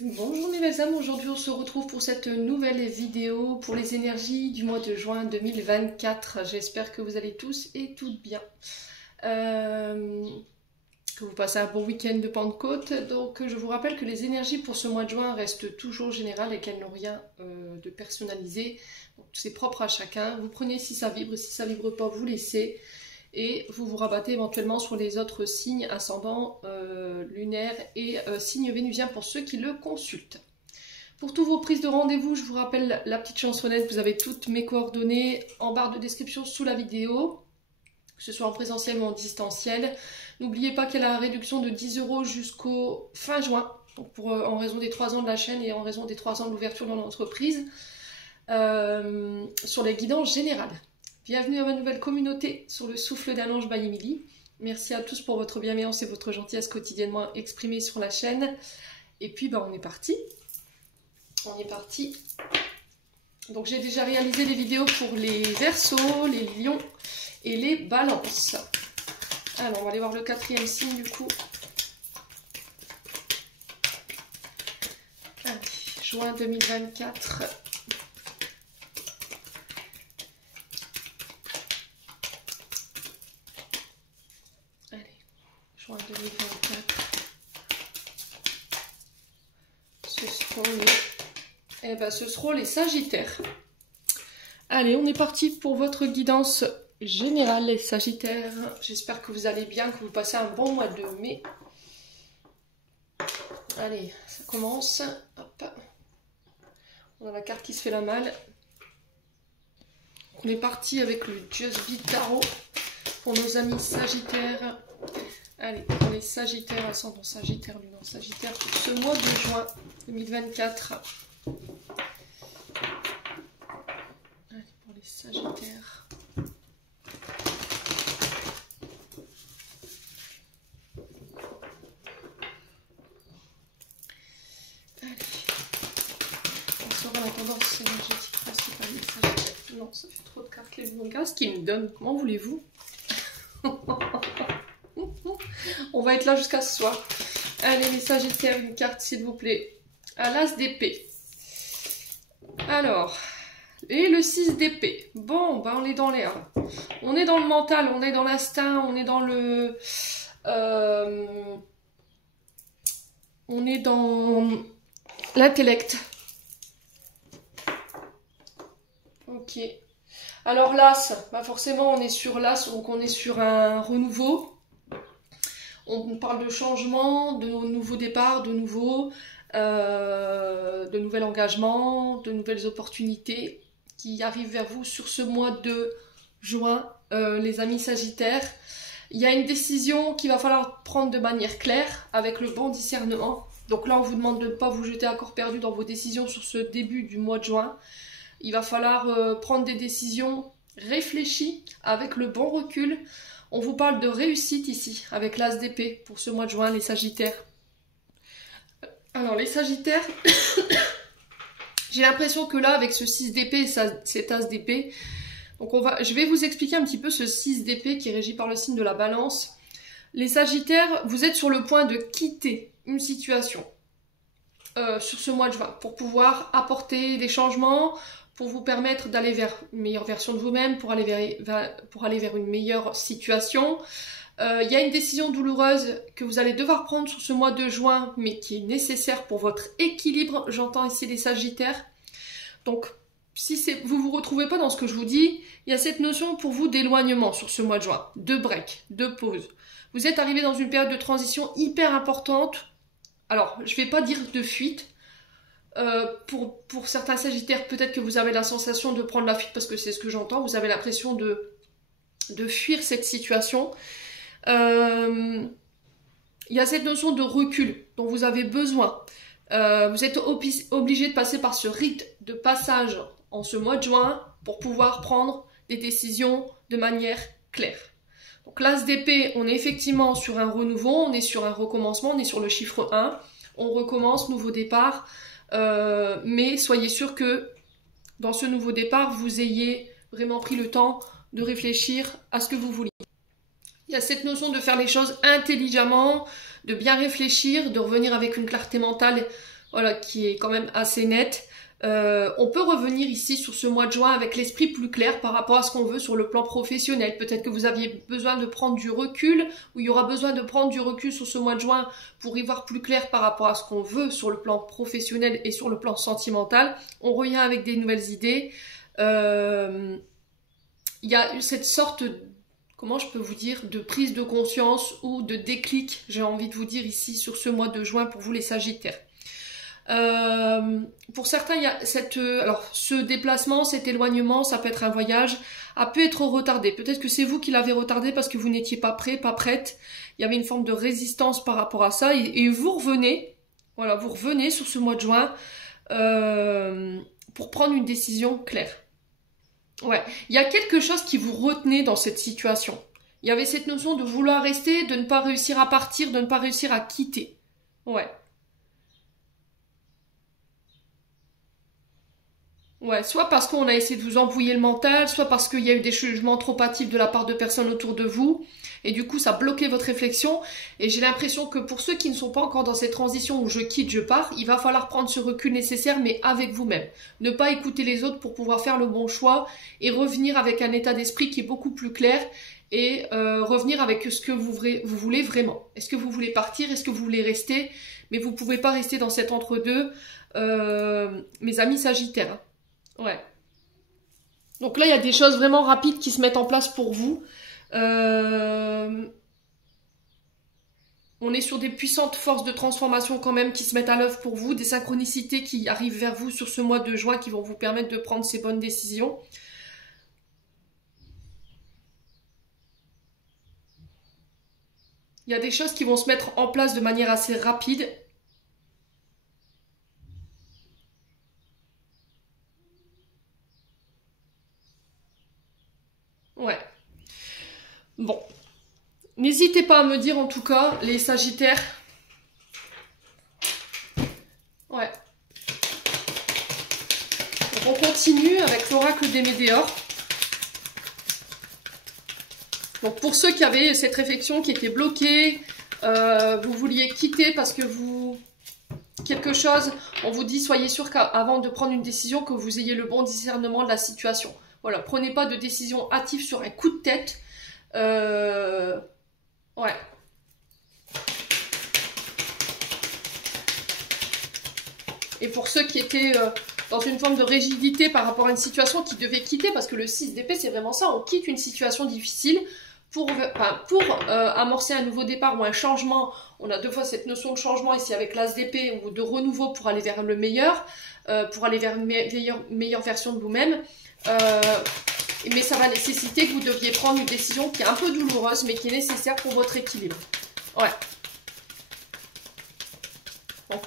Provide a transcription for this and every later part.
Bonjour mes belles âmes, aujourd'hui on se retrouve pour cette nouvelle vidéo pour les énergies du mois de juin 2024. J'espère que vous allez tous et toutes bien. Que vous passez un bon week-end de Pentecôte. Donc je vous rappelle que les énergies pour ce mois de juin restent toujours générales et qu'elles n'ont rien de personnalisé. C'est propre à chacun. Vous prenez si ça vibre pas, vous laissez. Et vous vous rabattez éventuellement sur les autres signes ascendants, lunaires et signes vénusiens pour ceux qui le consultent. Pour toutes vos prises de rendez-vous, je vous rappelle la petite chansonnette, vous avez toutes mes coordonnées en barre de description sous la vidéo, que ce soit en présentiel ou en distanciel. N'oubliez pas qu'il y a la réduction de 10 € jusqu'au fin juin, donc en raison des 3 ans de la chaîne et en raison des 3 ans de l'ouverture dans l'entreprise, sur les guidances générales. Bienvenue à ma nouvelle communauté sur le souffle d'un ange by Emily. Merci à tous pour votre bienveillance et votre gentillesse quotidiennement exprimée sur la chaîne. Et puis on est parti. On est parti. Donc j'ai déjà réalisé des vidéos pour les Verseaux, les Lions et les Balances. Alors on va aller voir le quatrième signe du coup. Allez, juin 2024. Juin 2024. Ce seront les Sagittaires. Allez, on est parti pour votre guidance générale, les Sagittaires. J'espère que vous allez bien, que vous passez un bon mois de mai. Allez, ça commence. Hop. On a la carte qui se fait la malle. On est parti avec le Just Be Tarot pour nos amis Sagittaires. Allez, pour les Sagittaires, ascendant Sagittaire, lunaire Sagittaire, pour ce mois de juin 2024. Allez, pour les Sagittaires. Allez. On saura la tendance énergétique principale des Sagittaires. Non, ça fait trop de cartes les bons ce qu'ils me donnent. Comment voulez-vous? On va être là jusqu'à ce soir. Allez les Sagittaires, une carte s'il vous plaît. À l'As d'épée. Alors, et le 6 d'épée. Bon, on est dans l'air. On est dans le mental, on est dans l'instinct, on est dans le... on est dans l'intellect. Ok. Alors l'As, forcément on est sur l'As, donc on est sur un renouveau. On parle de changement, de nouveaux départs, de nouvel engagement, de nouvelles opportunités qui arrivent vers vous sur ce mois de juin, les amis Sagittaires. Il y a une décision qu'il va falloir prendre de manière claire, avec le bon discernement. Donc là, on vous demande de ne pas vous jeter à corps perdu dans vos décisions sur ce début du mois de juin. Il va falloir prendre des décisions réfléchies, avec le bon recul. On vous parle de réussite ici, avec l'As d'épée, pour ce mois de juin, les Sagittaires. Alors, les Sagittaires, j'ai l'impression que là, avec ce 6 d'épée et cet As d'épée, donc je vais vous expliquer un petit peu ce 6 d'épée qui est régi par le signe de la Balance. Les Sagittaires, vous êtes sur le point de quitter une situation sur ce mois de juin, pour pouvoir apporter des changements, pour vous permettre d'aller vers une meilleure version de vous-même, pour aller vers une meilleure situation. Il y a une décision douloureuse que vous allez devoir prendre sur ce mois de juin, mais qui est nécessaire pour votre équilibre. J'entends ici les Sagittaires. Donc, si vous ne vous retrouvez pas dans ce que je vous dis, il y a cette notion pour vous d'éloignement sur ce mois de juin, de break, de pause. Vous êtes arrivé dans une période de transition hyper importante. Alors, je ne vais pas dire de fuite. Pour certains Sagittaires, peut-être que vous avez la sensation de prendre la fuite parce que c'est ce que j'entends. Vous avez l'impression de fuir cette situation. Il y a cette notion de recul dont vous avez besoin. Vous êtes obligé de passer par ce rite de passage en ce mois de juin pour pouvoir prendre des décisions de manière claire. Donc l'As d'épée, on est effectivement sur un renouveau, on est sur un recommencement, on est sur le chiffre 1. On recommence, nouveau départ. Mais soyez sûr que dans ce nouveau départ, vous ayez vraiment pris le temps de réfléchir à ce que vous vouliez. Il y a cette notion de faire les choses intelligemment, de bien réfléchir, de revenir avec une clarté mentale voilà, qui est quand même assez nette. On peut revenir ici sur ce mois de juin avec l'esprit plus clair par rapport à ce qu'on veut sur le plan professionnel. Peut-être que vous aviez besoin de prendre du recul, ou il y aura besoin de prendre du recul sur ce mois de juin pour y voir plus clair par rapport à ce qu'on veut sur le plan professionnel et sur le plan sentimental. On revient avec des nouvelles idées. Il y a cette sorte, comment je peux vous dire, de prise de conscience ou de déclic, j'ai envie de vous dire ici sur ce mois de juin pour vous les Sagittaires. Pour certains, il y a alors ce déplacement, cet éloignement, ça peut être un voyage, a pu être retardé. Peut-être que c'est vous qui l'avez retardé parce que vous n'étiez pas prêt, pas prête. Il y avait une forme de résistance par rapport à ça et vous revenez, voilà, vous revenez sur ce mois de juin pour prendre une décision claire. Ouais, il y a quelque chose qui vous retenait dans cette situation. Il y avait cette notion de vouloir rester, de ne pas réussir à partir, de ne pas réussir à quitter. Ouais. Ouais, soit parce qu'on a essayé de vous embrouiller le mental, soit parce qu'il y a eu des jugements trop hâtifs de la part de personnes autour de vous, et du coup ça a bloqué votre réflexion, et j'ai l'impression que pour ceux qui ne sont pas encore dans cette transition où je quitte, je pars, il va falloir prendre ce recul nécessaire, mais avec vous-même. Ne pas écouter les autres pour pouvoir faire le bon choix, et revenir avec un état d'esprit qui est beaucoup plus clair, et revenir avec ce que vous voulez vraiment. Est-ce que vous voulez partir? Est-ce que vous voulez rester? Mais vous ne pouvez pas rester dans cet entre-deux, mes amis Sagittaires, hein. Ouais. Donc là, il y a des choses vraiment rapides qui se mettent en place pour vous. On est sur des puissantes forces de transformation quand même qui se mettent à l'œuvre pour vous, des synchronicités qui arrivent vers vous sur ce mois de juin qui vont vous permettre de prendre ces bonnes décisions. Il y a des choses qui vont se mettre en place de manière assez rapide. Ouais. Bon. N'hésitez pas à me dire en tout cas, les Sagittaires. Ouais. Donc on continue avec l'oracle des Météores. Donc pour ceux qui avaient cette réflexion qui était bloquée, vous vouliez quitter parce que vous... quelque chose, on vous dit soyez sûr qu'avant de prendre une décision, que vous ayez le bon discernement de la situation. Voilà, prenez pas de décision hâtive sur un coup de tête. Ouais. Et pour ceux qui étaient dans une forme de rigidité par rapport à une situation qui devait quitter, parce que le 6 d'épée, c'est vraiment ça, on quitte une situation difficile pour amorcer un nouveau départ ou un changement. On a deux fois cette notion de changement ici avec l'as d'épée ou de renouveau pour aller vers le meilleur, pour aller vers une meilleure version de vous-même. Mais ça va nécessiter que vous deviez prendre une décision qui est un peu douloureuse, mais qui est nécessaire pour votre équilibre. Ouais. Donc,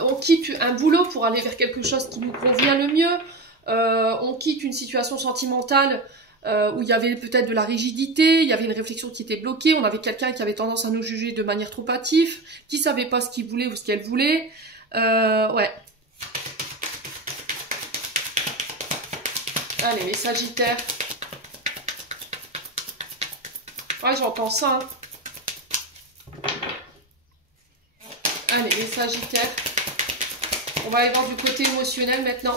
on quitte un boulot pour aller vers quelque chose qui nous convient le mieux. On quitte une situation sentimentale où il y avait peut-être de la rigidité, il y avait une réflexion qui était bloquée, on avait quelqu'un qui avait tendance à nous juger de manière trop hâtive, qui ne savait pas ce qu'il voulait ou ce qu'elle voulait. Ouais. Allez, les Sagittaires. Ouais, j'entends ça. Hein. Allez, les Sagittaires. On va aller voir du côté émotionnel maintenant.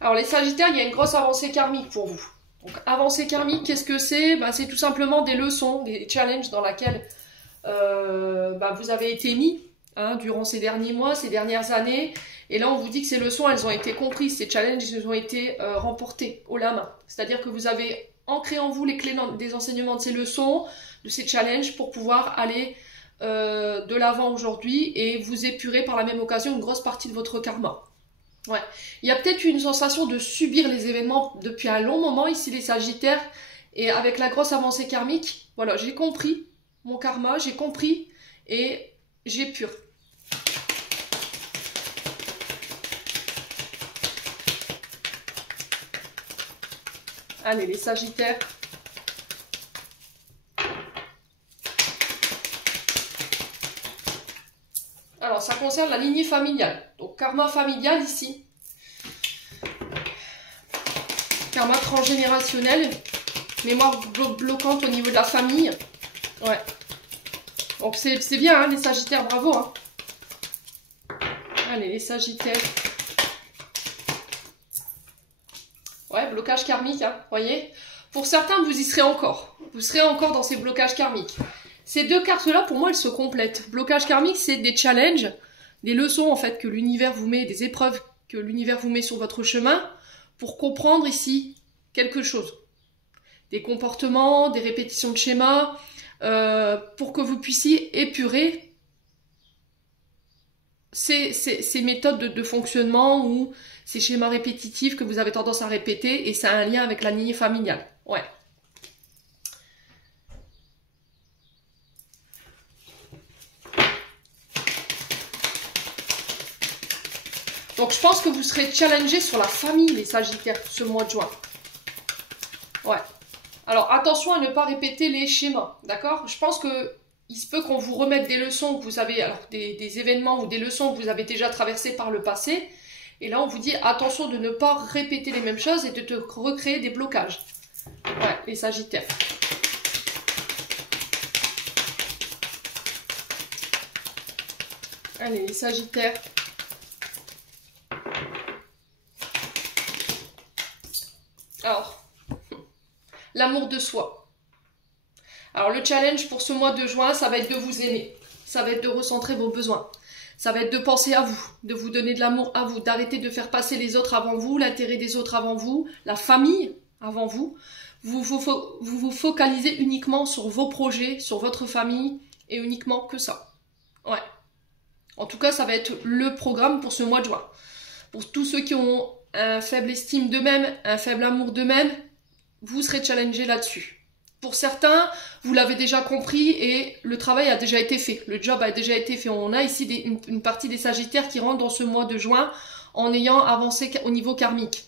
Alors, les Sagittaires, il y a une grosse avancée karmique pour vous. Donc, avancée karmique, qu'est-ce que c'est? C'est tout simplement des leçons, des challenges dans lesquels vous avez été mis durant ces derniers mois, ces dernières années. Et là, on vous dit que ces leçons, elles ont été comprises. Ces challenges, ils ont été remportés haut la main. C'est-à-dire que vous avez ancré en vous les clés des enseignements de ces leçons, de ces challenges, pour pouvoir aller de l'avant aujourd'hui et vous épurer par la même occasion une grosse partie de votre karma. Ouais. Il y a peut-être une sensation de subir les événements depuis un long moment ici les Sagittaires, et avec la grosse avancée karmique, voilà, j'ai compris mon karma, j'ai compris et j'épure. Allez, les Sagittaires. Alors, ça concerne la lignée familiale. Donc, karma familial ici. Karma transgénérationnel. Mémoire bloquante au niveau de la famille. Ouais. Donc, c'est bien, hein, les Sagittaires, bravo. Hein. Allez, les Sagittaires. Ouais, blocage karmique, hein, voyez. Pour certains, vous y serez encore. Vous serez encore dans ces blocages karmiques. Ces deux cartes-là, pour moi, elles se complètent. Blocage karmique, c'est des challenges, des leçons, en fait, que l'univers vous met, des épreuves que l'univers vous met sur votre chemin pour comprendre ici quelque chose. Des comportements, des répétitions de schémas, pour que vous puissiez épurer ces méthodes de fonctionnement ou ces schémas répétitifs que vous avez tendance à répéter, et ça a un lien avec la lignée familiale. Ouais. Donc je pense que vous serez challengés sur la famille, les Sagittaires, ce mois de juin. Ouais. Alors attention à ne pas répéter les schémas, d'accord? Je pense que il se peut qu'on vous remette des leçons que vous avez, alors des événements ou des leçons que vous avez déjà traversées par le passé. Et là, on vous dit attention de ne pas répéter les mêmes choses et de te recréer des blocages. Ouais, les Sagittaires. Allez, les Sagittaires. Alors, l'amour de soi. Alors, le challenge pour ce mois de juin, ça va être de vous aimer. Ça va être de recentrer vos besoins. Ça va être de penser à vous, de vous donner de l'amour à vous, d'arrêter de faire passer les autres avant vous, l'intérêt des autres avant vous, la famille avant vous. Vous vous focalisez uniquement sur vos projets, sur votre famille, et uniquement que ça. Ouais. En tout cas, ça va être le programme pour ce mois de juin. Pour tous ceux qui ont un faible estime d'eux-mêmes, un faible amour d'eux-mêmes, vous serez challengés là-dessus. Pour certains, vous l'avez déjà compris et le travail a déjà été fait. Le job a déjà été fait. On a ici une partie des Sagittaires qui rentrent dans ce mois de juin en ayant avancé au niveau karmique.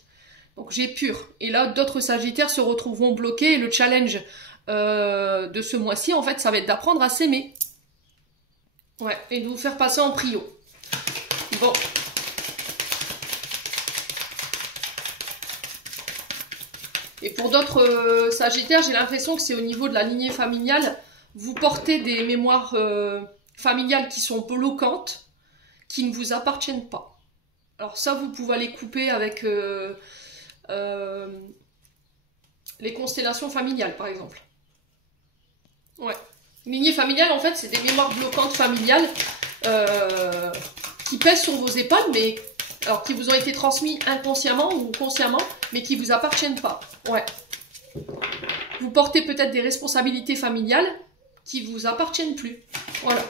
Donc j'ai pur. Et là, d'autres Sagittaires se retrouveront bloqués. Et le challenge de ce mois-ci, en fait, ça va être d'apprendre à s'aimer. Ouais, et de vous faire passer en prio. Bon. Et pour d'autres Sagittaires, j'ai l'impression que c'est au niveau de la lignée familiale. Vous portez des mémoires familiales qui sont bloquantes, qui ne vous appartiennent pas. Alors ça, vous pouvez les couper avec les constellations familiales, par exemple. Ouais. Lignée familiale, en fait, c'est des mémoires bloquantes familiales qui pèsent sur vos épaules, mais alors qui vous ont été transmis inconsciemment ou consciemment, mais qui vous appartiennent pas. Ouais. Vous portez peut-être des responsabilités familiales qui vous appartiennent plus. Voilà.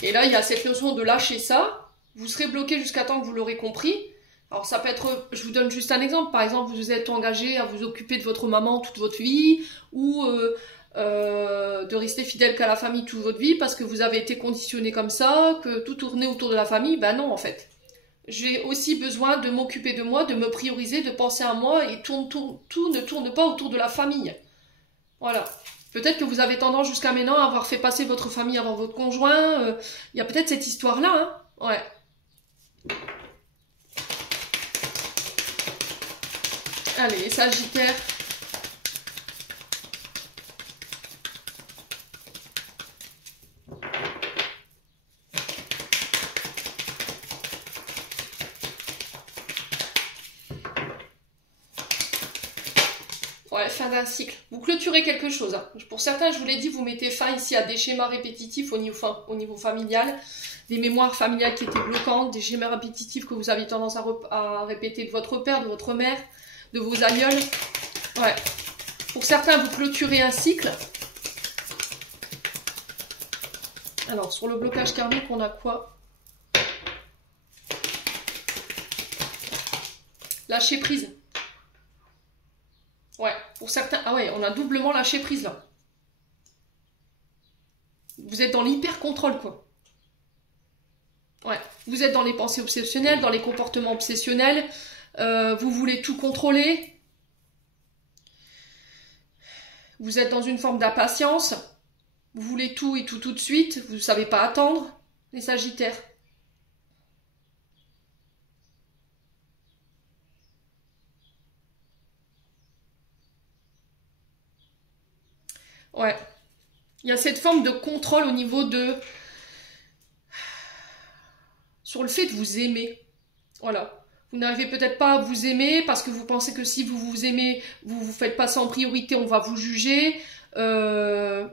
Et là, il y a cette notion de lâcher ça. Vous serez bloqué jusqu'à temps que vous l'aurez compris. Alors ça peut être, je vous donne juste un exemple. Par exemple, vous êtes engagé à vous occuper de votre maman toute votre vie, ou de rester fidèle qu'à la famille toute votre vie parce que vous avez été conditionné comme ça, que tout tournait autour de la famille. Ben non, en fait. J'ai aussi besoin de m'occuper de moi, de me prioriser, de penser à moi, et tout ne tourne pas autour de la famille. Voilà. Peut-être que vous avez tendance jusqu'à maintenant à avoir fait passer votre famille avant votre conjoint. Il y a peut-être cette histoire-là, hein. Ouais. Allez, Sagittaire. Ouais, fin d'un cycle. Vous clôturez quelque chose. Hein. Pour certains, je vous l'ai dit, vous mettez fin ici à des schémas répétitifs au niveau familial, des mémoires familiales qui étaient bloquantes, des schémas répétitifs que vous aviez tendance à répéter de votre père, de votre mère, de vos aïeuls. Ouais. Pour certains, vous clôturez un cycle. Alors, sur le blocage karmique, on a quoi? Lâcher prise. Ouais, pour certains... Ah ouais, on a doublement lâché prise, là. Vous êtes dans l'hyper-contrôle, quoi. Ouais, vous êtes dans les pensées obsessionnelles, dans les comportements obsessionnels. Vous voulez tout contrôler. Vous êtes dans une forme d'impatience. Vous voulez tout et tout de suite. Vous ne savez pas attendre, les Sagittaires. Ouais. Il y a cette forme de contrôle au niveau de sur le fait de vous aimer. Voilà. Vous n'arrivez peut-être pas à vous aimer parce que vous pensez que si vous vous aimez, vous vous faites passer en priorité, on va vous juger. On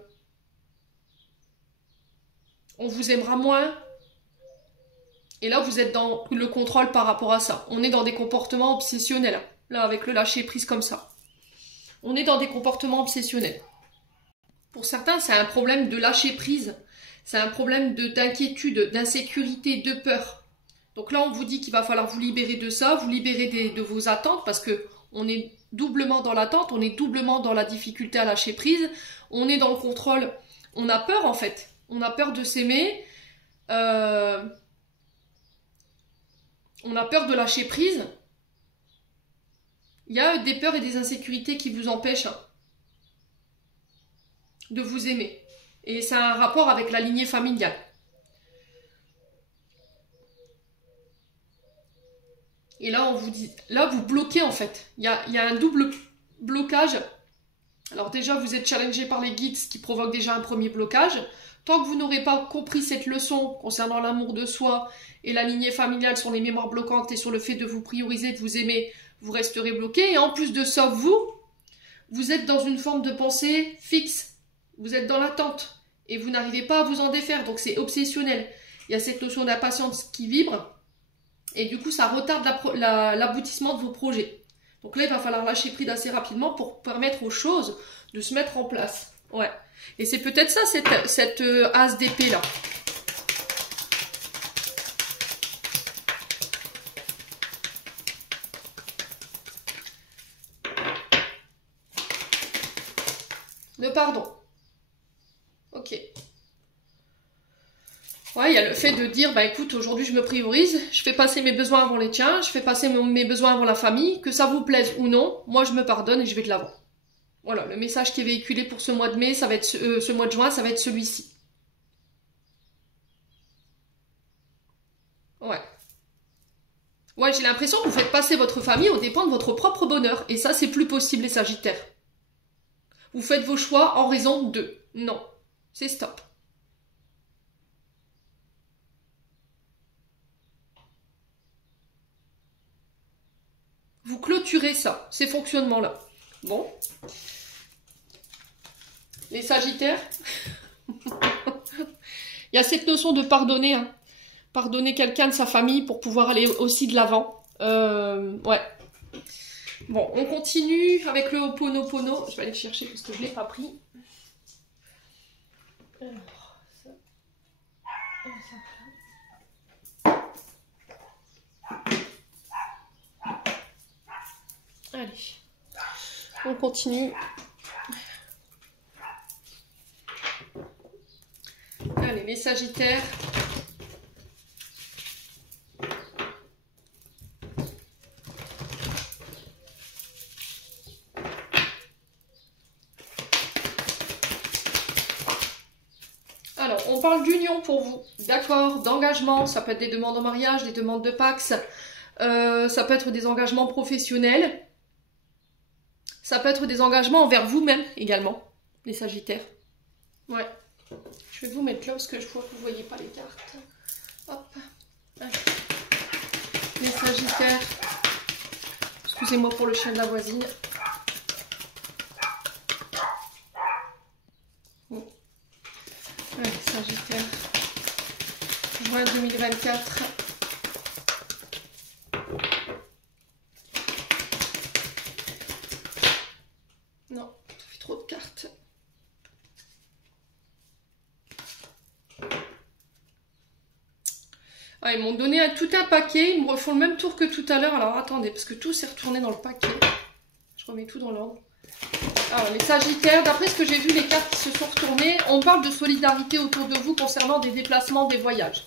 vous aimera moins. Et là, vous êtes dans le contrôle par rapport à ça. On est dans des comportements obsessionnels. Là, avec le lâcher prise comme ça. On est dans des comportements obsessionnels. Pour certains, c'est un problème de lâcher prise. C'est un problème d'inquiétude, d'insécurité, de peur. Donc là, on vous dit qu'il va falloir vous libérer de ça, vous libérer de vos attentes, parce que on est doublement dans l'attente, on est doublement dans la difficulté à lâcher prise, on est dans le contrôle, on a peur en fait. On a peur de s'aimer, on a peur de lâcher prise. Il y a des peurs et des insécurités qui vous empêchent de vous aimer. Et c'est un rapport avec la lignée familiale. Et là, on vous dit, là, vous bloquez en fait. Il y a un double blocage. Alors déjà, vous êtes challengé par les guides, ce qui provoque déjà un premier blocage. Tant que vous n'aurez pas compris cette leçon concernant l'amour de soi et la lignée familiale sur les mémoires bloquantes et sur le fait de vous prioriser, de vous aimer, vous resterez bloqué. Et en plus de ça, vous êtes dans une forme de pensée fixe. Vous êtes dans l'attente et vous n'arrivez pas à vous en défaire. Donc c'est obsessionnel. Il y a cette notion d'impatience qui vibre. Et du coup, ça retarde l'aboutissement de vos projets. Donc là, il va falloir lâcher prise assez rapidement pour permettre aux choses de se mettre en place. Ouais. Et c'est peut-être ça, cette as d'épée là. Le pardon. Ok. Ouais, il y a le fait de dire, bah écoute, aujourd'hui je me priorise, je fais passer mes besoins avant les tiens, je fais passer mes besoins avant la famille, que ça vous plaise ou non, moi je me pardonne et je vais de l'avant. Voilà, le message qui est véhiculé pour ce mois de mai, ça va être ce mois de juin, ça va être celui-ci. Ouais. Ouais, j'ai l'impression que vous faites passer votre famille aux dépens de votre propre bonheur, et ça c'est plus possible les Sagittaires. Vous faites vos choix en raison d'eux. Non, c'est stop. Vous clôturez ça, ces fonctionnements-là. Bon. Les Sagittaires. Il y a cette notion de pardonner. Hein. Pardonner quelqu'un de sa famille pour pouvoir aller aussi de l'avant. Ouais. Bon, on continue avec le Ho'oponopono. Je vais aller le chercher parce que je ne l'ai pas pris. Alors, ça. Allez, on continue. Allez, les Sagittaires. Alors, on parle d'union pour vous, d'accord, d'engagement, ça peut être des demandes en mariage, des demandes de Pax, ça peut être des engagements professionnels. Ça peut être des engagements envers vous-même également, les Sagittaires. Ouais. Je vais vous mettre là parce que je vois que vous ne voyez pas les cartes. Hop. Allez. Les Sagittaires. Excusez-moi pour le chien de la voisine. Bon. Allez, Sagittaire. Juin 2024. Non, ça fait trop de cartes. Ah, ils m'ont donné tout un paquet. Ils me refont le même tour que tout à l'heure. Alors attendez, parce que tout s'est retourné dans le paquet. Je remets tout dans l'ordre. Alors les Sagittaires, d'après ce que j'ai vu, les cartes qui se sont retournées, on parle de solidarité autour de vous concernant des déplacements, des voyages.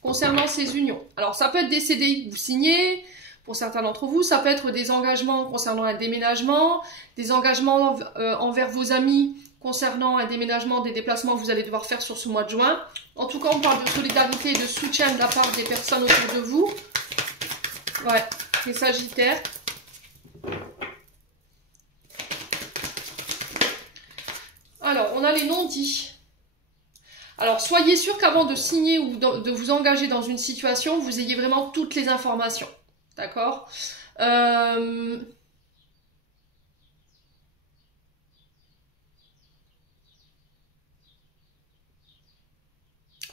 Concernant ces unions. Alors ça peut être des CDI que vous signez. Pour certains d'entre vous, ça peut être des engagements concernant un déménagement, des engagements envers vos amis concernant un déménagement, des déplacements que vous allez devoir faire sur ce mois de juin. En tout cas, on parle de solidarité et de soutien de la part des personnes autour de vous. Ouais, les Sagittaires. Alors, on a les non-dits. Alors, soyez sûr qu'avant de signer ou de vous engager dans une situation, vous ayez vraiment toutes les informations. D'accord?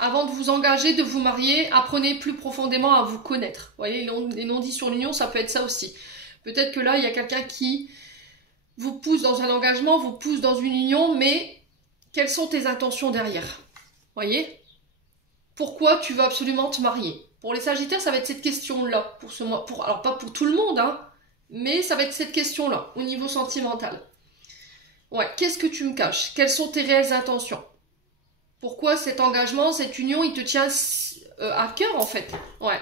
Avant de vous engager, de vous marier, apprenez plus profondément à vous connaître. Vous voyez, les non-dits sur l'union, ça peut être ça aussi. Peut-être que là, il y a quelqu'un qui vous pousse dans un engagement, vous pousse dans une union, mais quelles sont tes intentions derrière? Vous voyez? Pourquoi tu veux absolument te marier? Pour les Sagittaires, ça va être cette question-là, pour ce mois. Alors, pas pour tout le monde, hein, mais ça va être cette question-là, au niveau sentimental. Ouais, qu'est-ce que tu me caches? Quelles sont tes réelles intentions? Pourquoi cet engagement, cette union, il te tient à cœur, en fait? Ouais.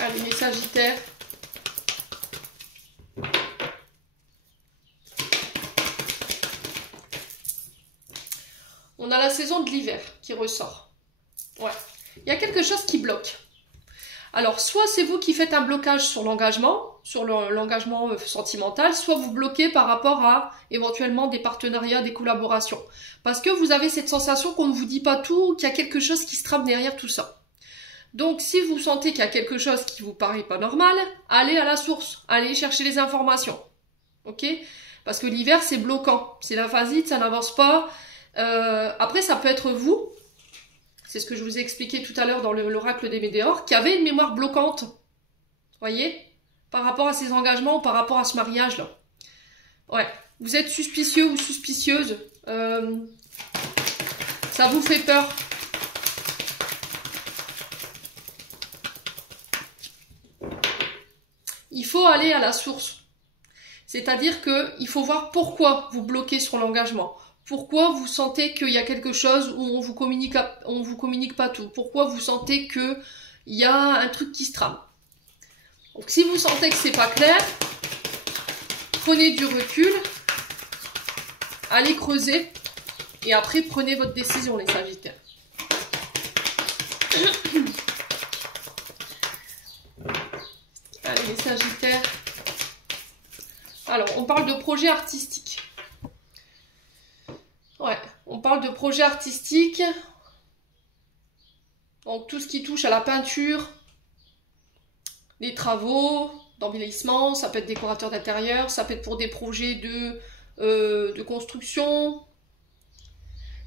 Allez, les Sagittaires. On a la saison de l'hiver qui ressort. Ouais. Il y a quelque chose qui bloque. Alors, soit c'est vous qui faites un blocage sur l'engagement, sentimental, soit vous bloquez par rapport à éventuellement des partenariats, des collaborations. Parce que vous avez cette sensation qu'on ne vous dit pas tout, qu'il y a quelque chose qui se trame derrière tout ça. Donc, si vous sentez qu'il y a quelque chose qui vous paraît pas normal, allez à la source, allez chercher les informations. Ok? Parce que l'hiver, c'est bloquant. C'est la phasite, ça n'avance pas. Après, ça peut être vous. C'est ce que je vous ai expliqué tout à l'heure dans l'oracle des Météores, qui avait une mémoire bloquante. Voyez? Par rapport à ces engagements, par rapport à ce mariage-là. Ouais. Vous êtes suspicieux ou suspicieuse. Ça vous fait peur. Il faut aller à la source. C'est-à-dire qu'il faut voir pourquoi vous bloquez sur l'engagement. Pourquoi vous sentez qu'il y a quelque chose où on vous communique pas tout? Pourquoi vous sentez qu'il y a un truc qui se trame? Donc si vous sentez que c'est pas clair, prenez du recul, allez creuser et après prenez votre décision, les Sagittaires. Allez, les Sagittaires. Alors, on parle de projet artistique. Ouais, on parle de projet artistique. Donc tout ce qui touche à la peinture, les travaux d'embellissement, ça peut être décorateur d'intérieur, ça peut être pour des projets de construction,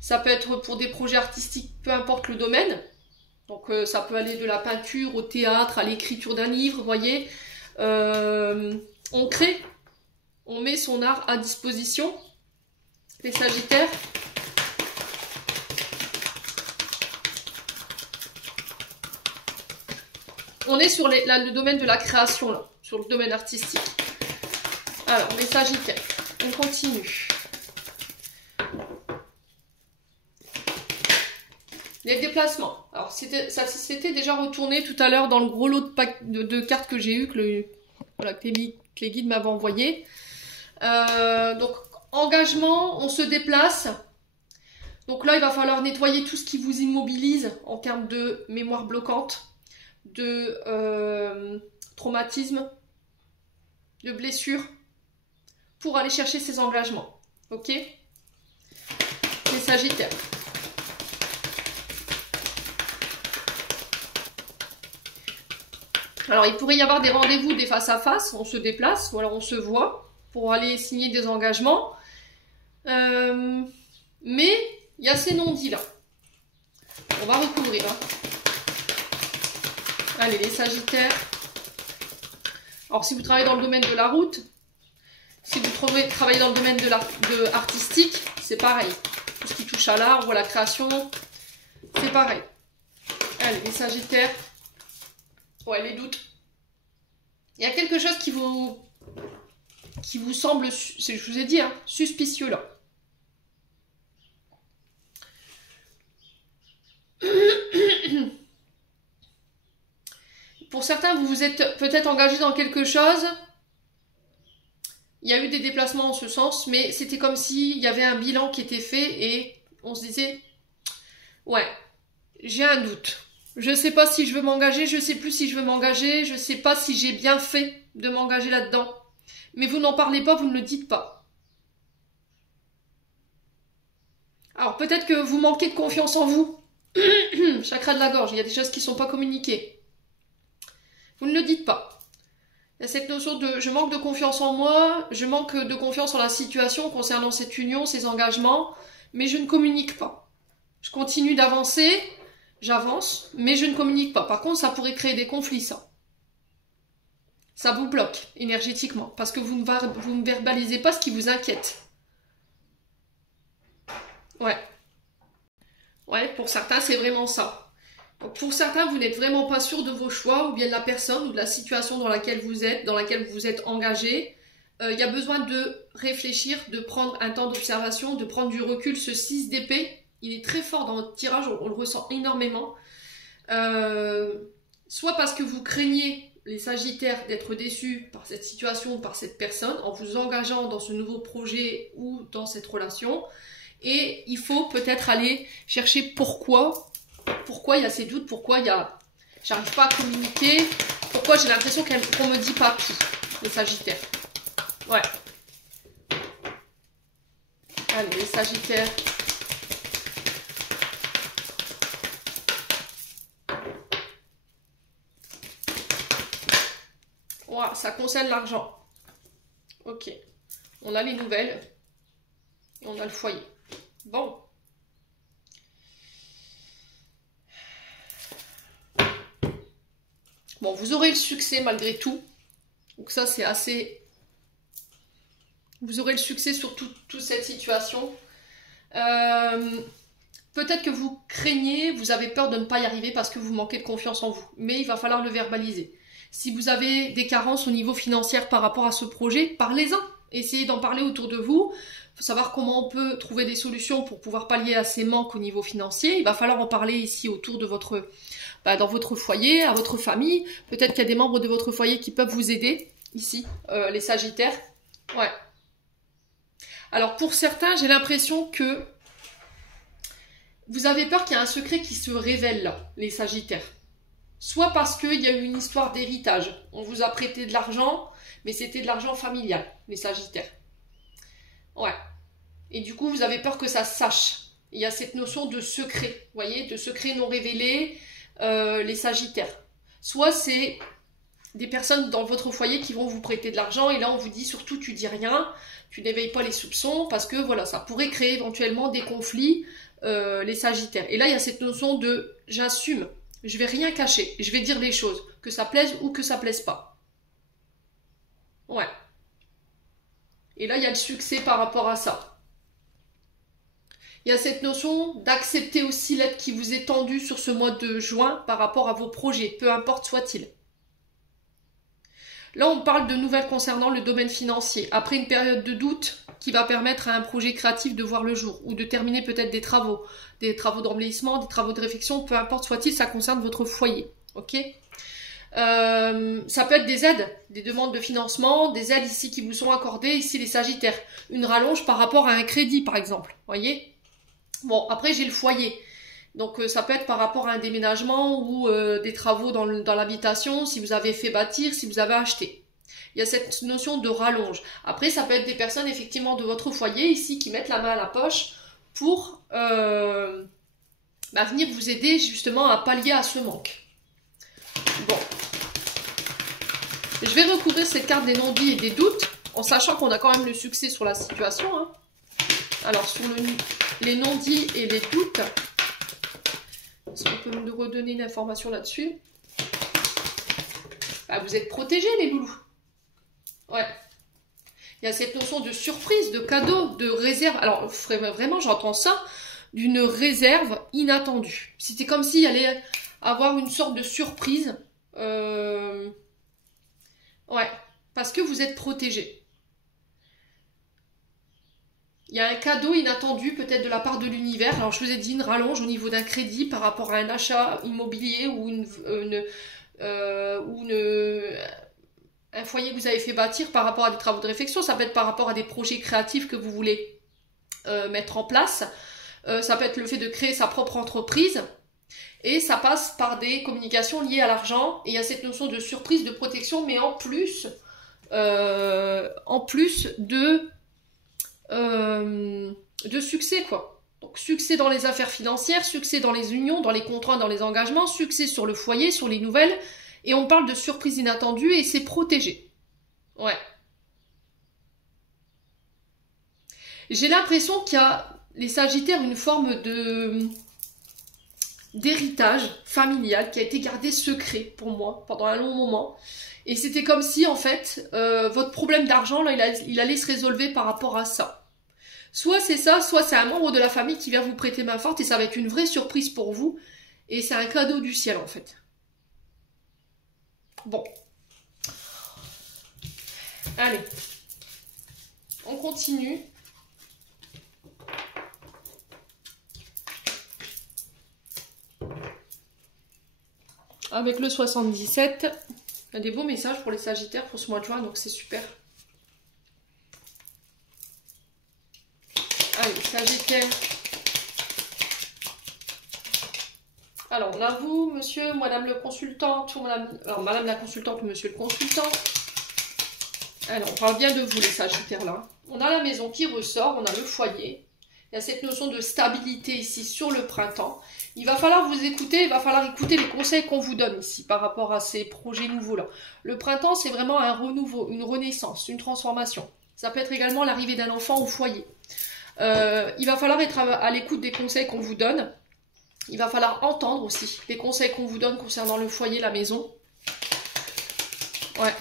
ça peut être pour des projets artistiques, peu importe le domaine. Donc ça peut aller de la peinture au théâtre, à l'écriture d'un livre, vous voyez. On crée, on met son art à disposition. Les Sagittaires. On est sur le domaine de la création, là, sur le domaine artistique. Alors, les Sagittaires, on continue. Les déplacements. Alors, ça s'était déjà retourné tout à l'heure dans le gros lot de cartes que j'ai eu, que les guides m'avaient envoyé. Donc, engagement, on se déplace. Donc là, il va falloir nettoyer tout ce qui vous immobilise en termes de mémoire bloquante, de traumatisme, de blessure, pour aller chercher ces engagements. Ok? Les Sagittaires. Alors, il pourrait y avoir des rendez-vous, des face-à-face, on se déplace, ou alors on se voit pour aller signer des engagements. Mais il y a ces non-dits là. On va recouvrir. Hein. Allez, les Sagittaires. Alors, si vous travaillez dans le domaine de la route, si vous travaillez dans le domaine de artistique, c'est pareil. Tout ce qui touche à l'art ou à la création, c'est pareil. Allez, les Sagittaires. Ouais, les doutes. Il y a quelque chose qui vous semble, je vous ai dit, hein, suspicieux là. Pour certains, vous vous êtes peut-être engagé dans quelque chose. Il y a eu des déplacements en ce sens, mais c'était comme s'il y avait un bilan qui était fait et on se disait, ouais, j'ai un doute. Je ne sais pas si je veux m'engager, je ne sais plus si je veux m'engager, je ne sais pas si j'ai bien fait de m'engager là-dedans. Mais vous n'en parlez pas, vous ne le dites pas. Alors peut-être que vous manquez de confiance en vous. Chakra de la gorge, il y a des choses qui ne sont pas communiquées. Vous ne le dites pas. Il y a cette notion de je manque de confiance en moi, je manque de confiance en la situation concernant cette union, ces engagements, mais je ne communique pas. Je continue d'avancer, j'avance, mais je ne communique pas. Par contre, ça pourrait créer des conflits, ça. Ça vous bloque énergétiquement, parce que vous ne verbalisez pas ce qui vous inquiète. Ouais. Ouais, pour certains, c'est vraiment ça. Donc, pour certains, vous n'êtes vraiment pas sûr de vos choix, ou bien de la personne, ou de la situation dans laquelle vous êtes engagé. Il y a besoin de réfléchir, de prendre un temps d'observation, de prendre du recul. Ce 6 d'épée, il est très fort dans votre tirage, on le ressent énormément. Soit parce que vous craignez, les Sagittaires, d'être déçus par cette situation, par cette personne, en vous engageant dans ce nouveau projet ou dans cette relation. Et il faut peut-être aller chercher pourquoi il y a ces doutes, pourquoi j'arrive pas à communiquer, pourquoi j'ai l'impression qu'on me dit pas tout, les Sagittaires. Ouais. Allez, les Sagittaires. Ouais, ça concerne l'argent. Ok. On a les nouvelles. Et on a le foyer. Bon. Bon, vous aurez le succès malgré tout. Donc ça, c'est assez... Vous aurez le succès sur toute cette situation. Peut-être que vous craignez, vous avez peur de ne pas y arriver parce que vous manquez de confiance en vous. Mais il va falloir le verbaliser. Si vous avez des carences au niveau financier par rapport à ce projet, parlez-en. Essayez d'en parler autour de vous. Il faut savoir comment on peut trouver des solutions pour pouvoir pallier à ces manques au niveau financier. Il va falloir en parler ici autour de votre... dans votre foyer, à votre famille. Peut-être qu'il y a des membres de votre foyer qui peuvent vous aider, ici, les Sagittaires. Ouais. Alors, pour certains, j'ai l'impression que vous avez peur qu'il y ait un secret qui se révèle là, les Sagittaires. Soit parce qu'il y a eu une histoire d'héritage. On vous a prêté de l'argent, mais c'était de l'argent familial, les Sagittaires. Ouais. Et du coup, vous avez peur que ça se sache. Il y a cette notion de secret, vous voyez, de secret non révélé, les Sagittaires. Soit c'est des personnes dans votre foyer qui vont vous prêter de l'argent et là on vous dit surtout tu dis rien, tu n'éveilles pas les soupçons parce que voilà, ça pourrait créer éventuellement des conflits, les Sagittaires. Et là il y a cette notion de j'assume, je vais rien cacher, je vais dire les choses, que ça plaise ou que ça plaise pas. Ouais. Et là il y a le succès par rapport à ça. Il y a cette notion d'accepter aussi l'aide qui vous est tendue sur ce mois de juin par rapport à vos projets, peu importe soit-il. Là, on parle de nouvelles concernant le domaine financier. Après une période de doute qui va permettre à un projet créatif de voir le jour ou de terminer peut-être des travaux d'embellissement, des travaux de réflexion, peu importe soit-il, ça concerne votre foyer. Ok ? Ça peut être des aides, des demandes de financement, des aides ici qui vous sont accordées, ici les Sagittaires. Une rallonge par rapport à un crédit, par exemple. Voyez ? Bon, après j'ai le foyer. Donc ça peut être par rapport à un déménagement ou des travaux dans l'habitation, si vous avez fait bâtir, si vous avez acheté. Il y a cette notion de rallonge. Après, ça peut être des personnes effectivement de votre foyer ici qui mettent la main à la poche pour venir vous aider justement à pallier à ce manque. Bon. Je vais recouvrir cette carte des non-dits et des doutes, en sachant qu'on a quand même le succès sur la situation. Hein. Alors, sur les non-dits et les doutes, est-ce qu'on peut me redonner une information là-dessus? Vous êtes protégés, les loulous. Ouais. Il y a cette notion de surprise, de cadeau, de réserve. Alors, vraiment, j'entends ça, d'une réserve inattendue. C'était comme s'il allait avoir une sorte de surprise. Ouais, parce que vous êtes protégés. Il y a un cadeau inattendu peut-être de la part de l'univers. Alors je vous ai dit une rallonge au niveau d'un crédit par rapport à un achat immobilier ou un foyer que vous avez fait bâtir par rapport à des travaux de réflexion. Ça peut être par rapport à des projets créatifs que vous voulez mettre en place. Ça peut être le fait de créer sa propre entreprise. Et ça passe par des communications liées à l'argent. Et il y a cette notion de surprise, de protection, mais en plus de succès, quoi. Donc succès dans les affaires financières, succès dans les unions, dans les contrats, dans les engagements, succès sur le foyer, sur les nouvelles. Et on parle de surprise inattendue et c'est protégé. Ouais. J'ai l'impression qu'il y a, les Sagittaires, une forme de d'héritage familial qui a été gardé secret pour moi pendant un long moment. Et c'était comme si, en fait, votre problème d'argent, là, il allait se résolver par rapport à ça. Soit c'est ça, soit c'est un membre de la famille qui vient vous prêter main forte et ça va être une vraie surprise pour vous. Et c'est un cadeau du ciel, en fait. Bon. Allez. On continue. Avec le 77, il y a des beaux messages pour les Sagittaires pour ce mois de juin, donc c'est super. Allez, Sagittaire. Alors, on a vous, monsieur, madame le consultante, ou madame la consultante ou monsieur le consultant. Alors, on parle bien de vous, les Sagittaires, là. On a la maison qui ressort, on a le foyer. Il y a cette notion de stabilité ici sur le printemps. Il va falloir vous écouter, il va falloir écouter les conseils qu'on vous donne ici par rapport à ces projets nouveaux-là. Le printemps, c'est vraiment un renouveau, une renaissance, une transformation. Ça peut être également l'arrivée d'un enfant au foyer. Il va falloir être à l'écoute des conseils qu'on vous donne. Il va falloir entendre aussi les conseils qu'on vous donne concernant le foyer, la maison. Ouais.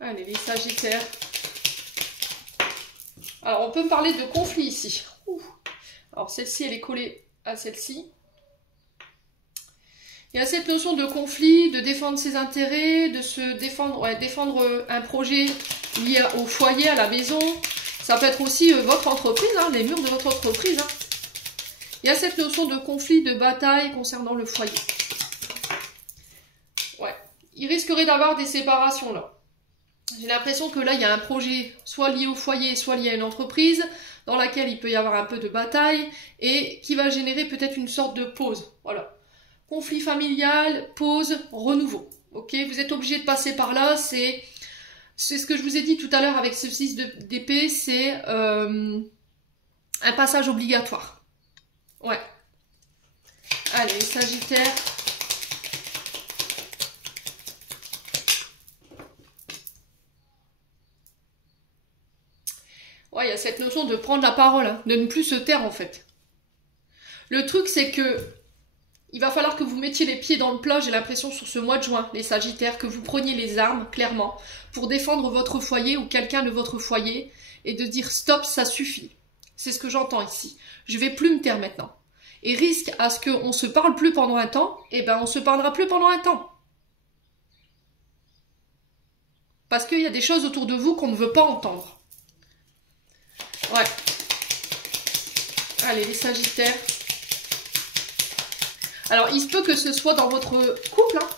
Allez, les Sagittaires. Alors, on peut me parler de conflit ici. Ouh. Alors, celle-ci, elle est collée à celle-ci. Il y a cette notion de conflit, de défendre ses intérêt, de se défendre, ouais, défendre un projet lié au foyer, à la maison. Ça peut être aussi votre entreprise, hein, les murs de votre entreprise. Hein. Il y a cette notion de conflit, de bataille concernant le foyer. Ouais. Il risquerait d'avoir des séparations là. J'ai l'impression que là, il y a un projet soit lié au foyer, soit lié à une entreprise, dans laquelle il peut y avoir un peu de bataille, et qui va générer peut-être une sorte de pause. Voilà. Conflit familial, pause, renouveau. Ok, vous êtes obligé de passer par là, c'est ce que je vous ai dit tout à l'heure avec ce 6 d'épée, c'est un passage obligatoire. Ouais. Allez, Sagittaire. Ouais, il y a cette notion de prendre la parole, hein, de ne plus se taire en fait. Le truc, c'est que il va falloir que vous mettiez les pieds dans le plat, j'ai l'impression, sur ce mois de juin, les Sagittaires, que vous preniez les armes, clairement, pour défendre votre foyer ou quelqu'un de votre foyer, et de dire stop, ça suffit. C'est ce que j'entends ici. Je vais plus me taire maintenant. Et risque à ce qu'on se parle plus pendant un temps, et ben on se parlera plus pendant un temps. Parce qu'il y a des choses autour de vous qu'on ne veut pas entendre. Ouais. Allez, les Sagittaires. Alors, il se peut que ce soit dans votre couple, hein,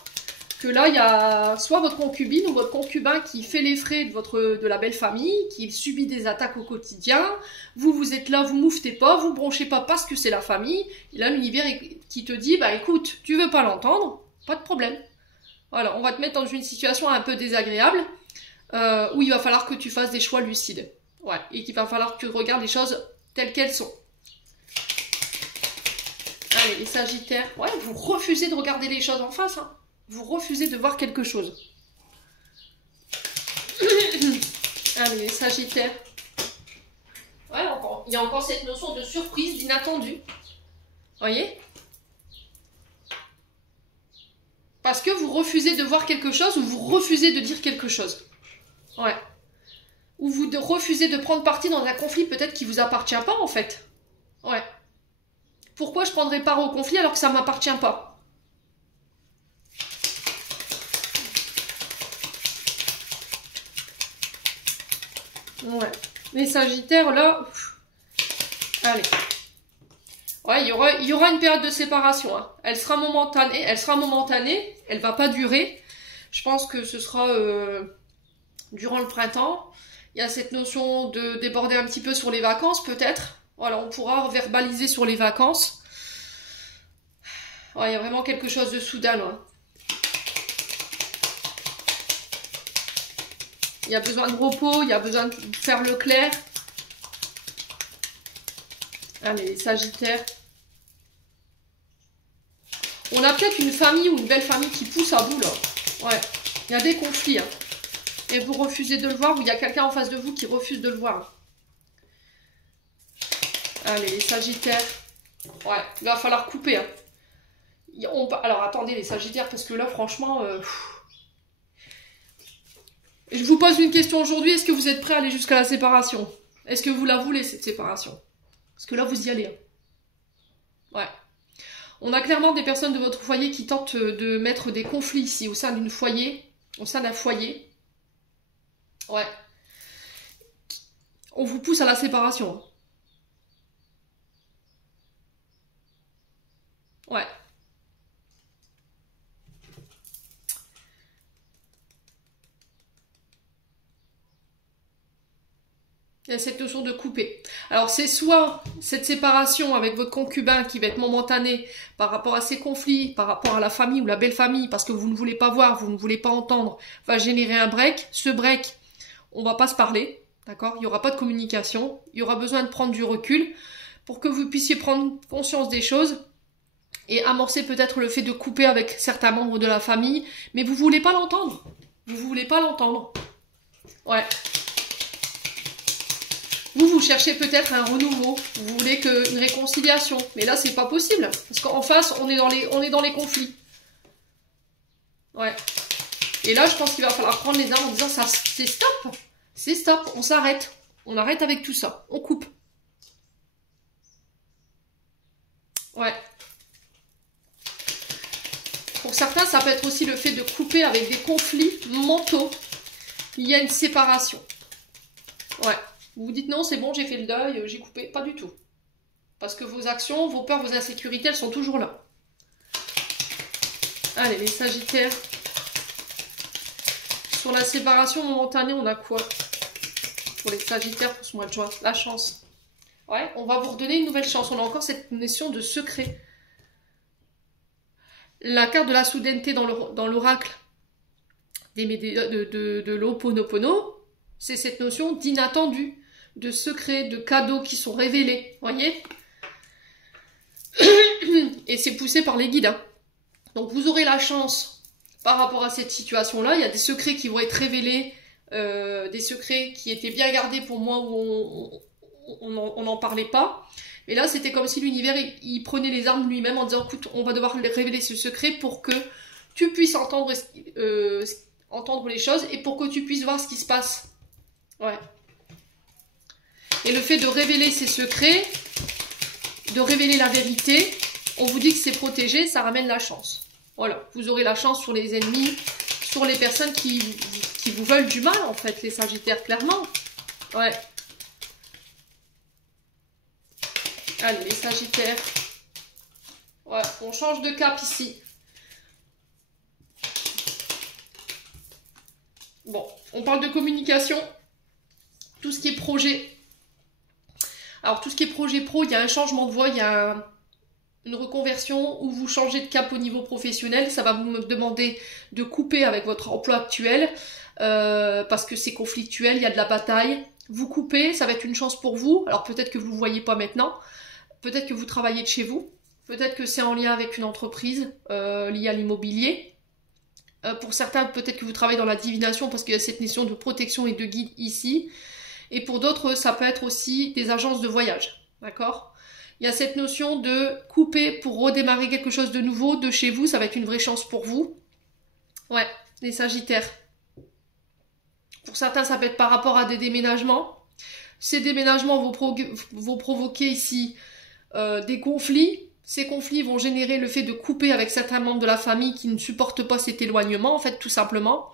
que là, il y a soit votre concubine ou votre concubin qui fait les frais de la belle famille, qui subit des attaques au quotidien. Vous êtes là, vous mouffetez pas, vous branchez pas parce que c'est la famille. Et là, l'univers qui te dit, bah écoute, tu veux pas l'entendre, pas de problème. Voilà, on va te mettre dans une situation un peu désagréable, où il va falloir que tu fasses des choix lucides. Ouais, et qu'il va falloir que tu regardes les choses telles qu'elles sont. Allez, les Sagittaires. Ouais, vous refusez de regarder les choses en face. Hein. Vous refusez de voir quelque chose. Allez, les Sagittaires. Ouais, il y a encore cette notion de surprise, d'inattendu. Voyez? Parce que vous refusez de voir quelque chose ou vous refusez de dire quelque chose. Ouais. Ou vous refusez de prendre parti dans un conflit peut-être qui vous appartient pas en fait. Ouais. Pourquoi je prendrais part au conflit alors que ça m'appartient pas? Ouais. Les Sagittaires là. Allez. Ouais, il y aura une période de séparation. Hein. Elle sera momentanée. Elle va pas durer. Je pense que ce sera durant le printemps. Il y a cette notion de déborder un petit peu sur les vacances, peut-être. Voilà, on pourra verbaliser sur les vacances. Ouais, il y a vraiment quelque chose de soudain, là. Il y a besoin de repos, il y a besoin de faire le clair. Allez, les Sagittaires. On a peut-être une famille ou une belle famille qui pousse à bout, là. Ouais, il y a des conflits. Hein. Et vous refusez de le voir, ou il y a quelqu'un en face de vous qui refuse de le voir. Allez, les Sagittaires. Ouais, il va falloir couper. Hein. Alors, attendez, les Sagittaires, parce que là, franchement... Je vous pose une question aujourd'hui. Est-ce que vous êtes prêts à aller jusqu'à la séparation? Est-ce que vous la voulez, cette séparation? Parce que là, vous y allez. Hein. Ouais. On a clairement des personnes de votre foyer qui tentent de mettre des conflits ici, au sein d'un foyer. Ouais. On vous pousse à la séparation. Ouais. Il y a cette notion de couper. Alors c'est soit cette séparation avec votre concubin qui va être momentanée par rapport à ces conflits, par rapport à la famille ou la belle famille, parce que vous ne voulez pas voir, vous ne voulez pas entendre, va générer un break. Ce break, on va pas se parler, d'accord? Il n'y aura pas de communication, il y aura besoin de prendre du recul pour que vous puissiez prendre conscience des choses et amorcer peut-être le fait de couper avec certains membres de la famille, mais vous voulez pas l'entendre. Vous voulez pas l'entendre. Ouais. Vous cherchez peut-être un renouveau, vous voulez une réconciliation, mais là c'est pas possible, parce qu'en face on est dans les conflits. Ouais. Et là je pense qu'il va falloir prendre les armes en disant ça c'est stop, on s'arrête, on arrête avec tout ça, on coupe. Ouais. Pour certains ça peut être aussi le fait de couper avec des conflits mentaux, il y a une séparation. Ouais. Vous vous dites non, c'est bon, j'ai fait le deuil, j'ai coupé. Pas du tout. Parce que vos actions, vos peurs, vos insécurités, elles sont toujours là. Allez, les Sagittaires. Sur la séparation momentanée, on a quoi? Pour les Sagittaires, pour ce mois de juin. La chance. Ouais, on va vous redonner une nouvelle chance. On a encore cette notion de secret. La carte de la soudaineté dans l'oracle de l'Ho'oponopono, c'est cette notion d'inattendu, de secret, de cadeaux qui sont révélés, voyez? Et c'est poussé par les guides. Hein. Donc vous aurez la chance, par rapport à cette situation-là, il y a des secrets qui vont être révélés, des secrets qui étaient bien gardés pour moi, où on n'en parlait pas. Et là, c'était comme si l'univers, il prenait les armes lui-même en disant, écoute, on va devoir révéler ce secret pour que tu puisses entendre les choses et pour que tu puisses voir ce qui se passe. Ouais. Et le fait de révéler ces secrets, de révéler la vérité, on vous dit que c'est protégé, ça ramène la chance. Voilà, vous aurez la chance sur les ennemis, sur les personnes qui vous veulent du mal, en fait, les Sagittaires, clairement. Ouais. Allez, les Sagittaires. Ouais, on change de cap ici. Bon, on parle de communication. Tout ce qui est projet. Alors, tout ce qui est projet pro, il y a un changement de voie, il y a une reconversion où vous changez de cap au niveau professionnel. Ça va vous demander de couper avec votre emploi actuel parce que c'est conflictuel, il y a de la bataille. Vous coupez, ça va être une chance pour vous. Alors, peut-être que vous ne le voyez pas maintenant. Peut-être que vous travaillez de chez vous. Peut-être que c'est en lien avec une entreprise liée à l'immobilier. Pour certains, peut-être que vous travaillez dans la divination parce qu'il y a cette notion de protection et de guide ici. Et pour d'autres, ça peut être aussi des agences de voyage, d'accord? Il y a cette notion de couper pour redémarrer quelque chose de nouveau de chez vous, ça va être une vraie chance pour vous. Ouais, les Sagittaires. Pour certains, ça peut être par rapport à des déménagements. Ces déménagements vont provoquer ici des conflits. Ces conflits vont générer le fait de couper avec certains membres de la famille qui ne supportent pas cet éloignement, en fait, tout simplement.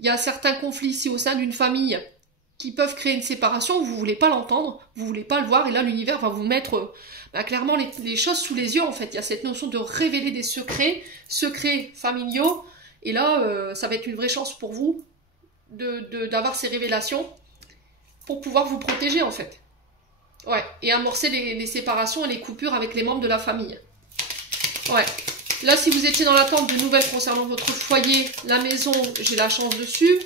Il y a certains conflits ici au sein d'une famille qui peuvent créer une séparation, vous voulez pas l'entendre, vous voulez pas le voir, et là l'univers va vous mettre clairement les choses sous les yeux, en fait. Il y a cette notion de révéler des secrets familiaux, et là ça va être une vraie chance pour vous d'avoir ces révélations pour pouvoir vous protéger, en fait. Ouais, et amorcer les séparations et les coupures avec les membres de la famille. Ouais. Là, si vous étiez dans l'attente de nouvelles concernant votre foyer, la maison, j'ai la chance dessus.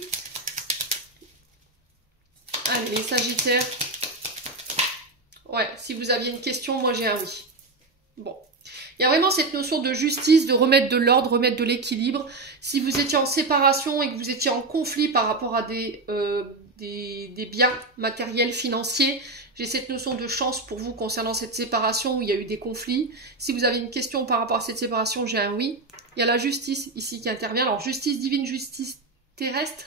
Allez, les Sagittaires. Ouais, si vous aviez une question, moi j'ai un oui. Bon. Il y a vraiment cette notion de justice, de remettre de l'ordre, remettre de l'équilibre. Si vous étiez en séparation et que vous étiez en conflit par rapport à des biens matériels, financiers, j'ai cette notion de chance pour vous concernant cette séparation où il y a eu des conflits. Si vous avez une question par rapport à cette séparation, j'ai un oui. Il y a la justice ici qui intervient. Alors, justice divine, justice terrestre.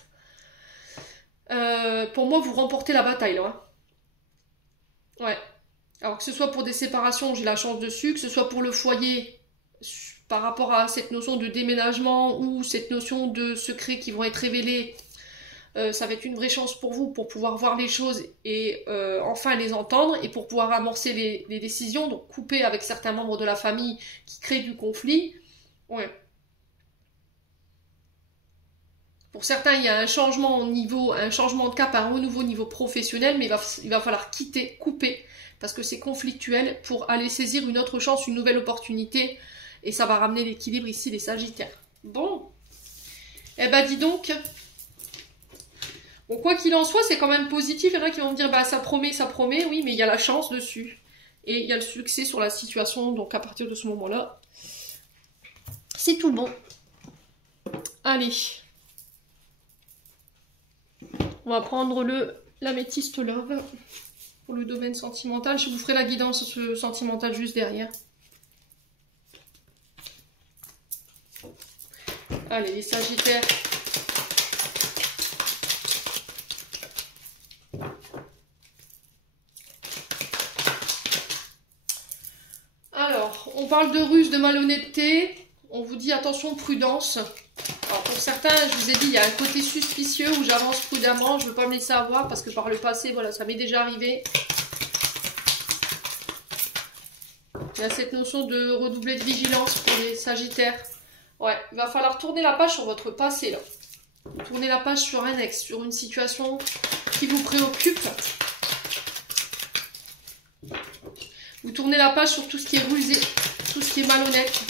Pour moi, vous remportez la bataille, là. Hein. Ouais. Alors, que ce soit pour des séparations, j'ai la chance dessus. Que ce soit pour le foyer, par rapport à cette notion de déménagement ou cette notion de secrets qui vont être révélés, ça va être une vraie chance pour vous pour pouvoir voir les choses et enfin les entendre et pour pouvoir amorcer les décisions, donc couper avec certains membres de la famille qui créent du conflit. Ouais. Pour certains, il y a un changement au niveau, un changement de cap, un renouveau au niveau professionnel, mais il va falloir quitter, couper, parce que c'est conflictuel pour aller saisir une autre chance, une nouvelle opportunité, et ça va ramener l'équilibre ici des Sagittaires. Bon, eh ben dis donc. Bon, quoi qu'il en soit, c'est quand même positif. Il y en a qui vont me dire, bah ça promet, oui, mais il y a la chance dessus. Et il y a le succès sur la situation, donc à partir de ce moment-là, c'est tout bon. Allez. On va prendre l'améthyste love pour le domaine sentimental. Je vous ferai la guidance sentimentale juste derrière. Allez, les Sagittaires. Alors, on parle de ruse, de malhonnêteté. On vous dit attention, prudence. Alors pour certains, je vous ai dit, il y a un côté suspicieux où j'avance prudemment. Je ne veux pas me laisser avoir parce que par le passé, voilà, ça m'est déjà arrivé. Il y a cette notion de redoubler de vigilance pour les Sagittaires. Ouais, il va falloir tourner la page sur votre passé, là. Tourner la page sur un ex, sur une situation qui vous préoccupe. Vous tournez la page sur tout ce qui est rusé, tout ce qui est malhonnête.